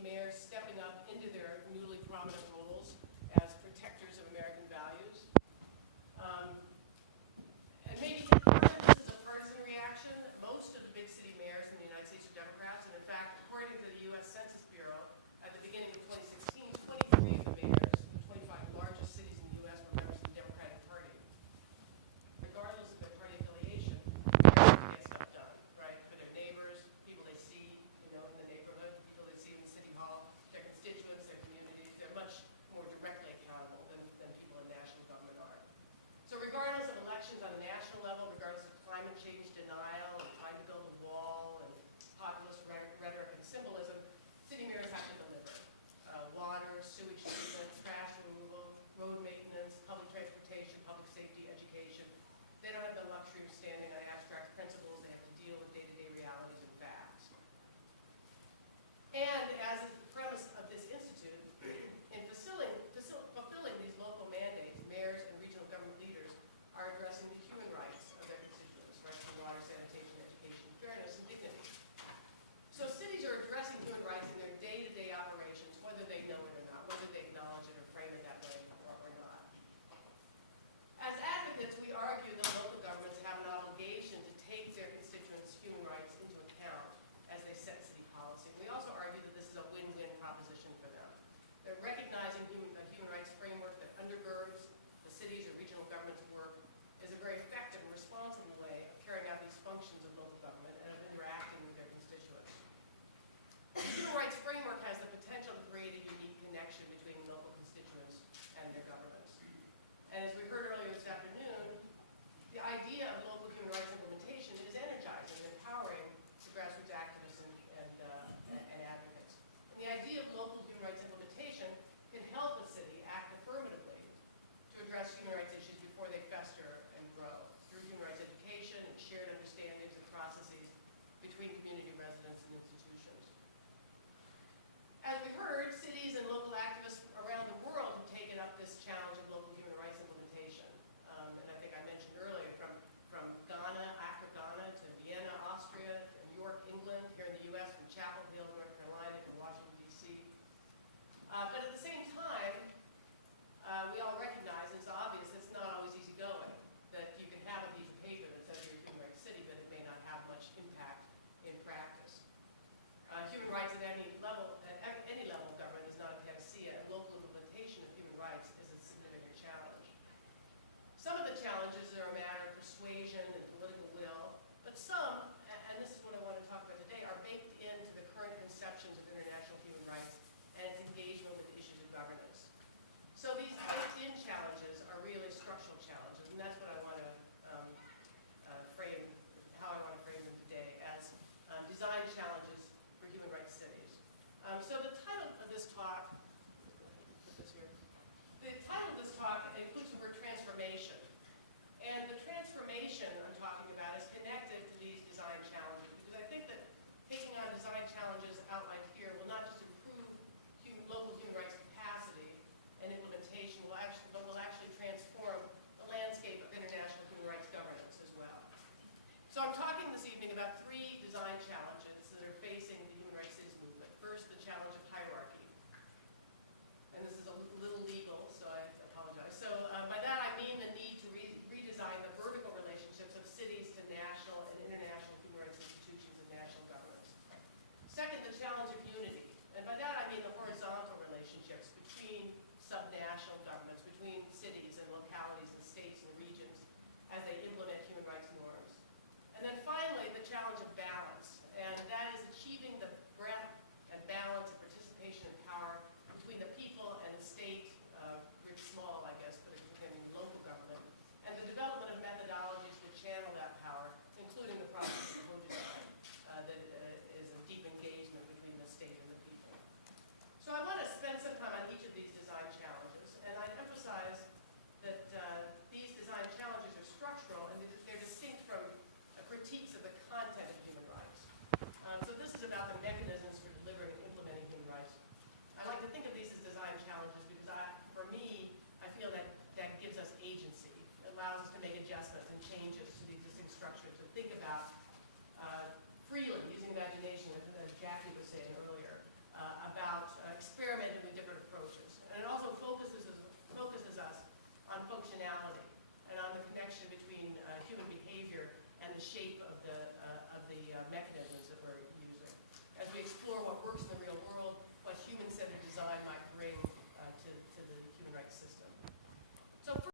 mayors stepping up into their newly prominent roles as protectors of American values. And maybe part of this is a partisan reaction. Most of the big city mayors in the United States are Democrats, and in fact, according to the U.S. Census Bureau, at the beginning of 2016, 23 of the mayors, the 25 largest cities in the U.S. were members of the Democratic Party. Regardless of their party affiliation, they're going to get stuff done, right? For their neighbors, people they see, in the neighborhood, people they see in the city hall, their constituents, their communities. They're much more directly accountable than people in national government are. So regardless of elections on a national level, regardless of climate change denial and trying to build a wall and populist rhetoric and symbolism, city mayors have to deliver. Water, sewage treatment, trash removal, road maintenance, public transportation, public safety, education. They don't have the luxury of standing on abstract principles. They have to deal with day-to-day realities and facts. And as is the premise of this institute, in fulfilling these local mandates, mayors and regional government leaders are addressing the human rights of their constituents, rights to water, sanitation, education, fairness, and dignity. So cities are addressing human rights in their day-to-day operations, whether they know it or not, whether they acknowledge it or frame it that way or not. As advocates, we argue that local governments have an obligation to take their constituents' human rights into account as they set city policy. We also argue that this is a win-win proposition for them. They're recognizing a human rights framework that undergirds the cities or regional government's work is a very effective and responsible way of carrying out these functions of local government and of interacting with their constituents. The human rights framework has the potential to create a unique connection between local constituents and their governments. And as we heard earlier this afternoon, the idea of local human rights implementation is energizing and empowering the grassroots activists and advocates. And the idea of local human rights implementation can help a city act affirmatively to address human rights issues before they fester and grow through human rights education and shared understandings and processes between community residents and institutions. As we heard, cities and local activists around the world have taken up this challenge of local human rights implementation. And I think I mentioned earlier, from Ghana, Accra, Ghana, to Vienna, Austria, New York, England, here in the U.S., from Chapel Hill, North Carolina, to Washington, D.C. But at the same time, we all recognize, and it's obvious, it's not always easy going, that you can have a piece of paper that says you're a human rights city, but it may not have much impact in practice. Human rights at any level of the shape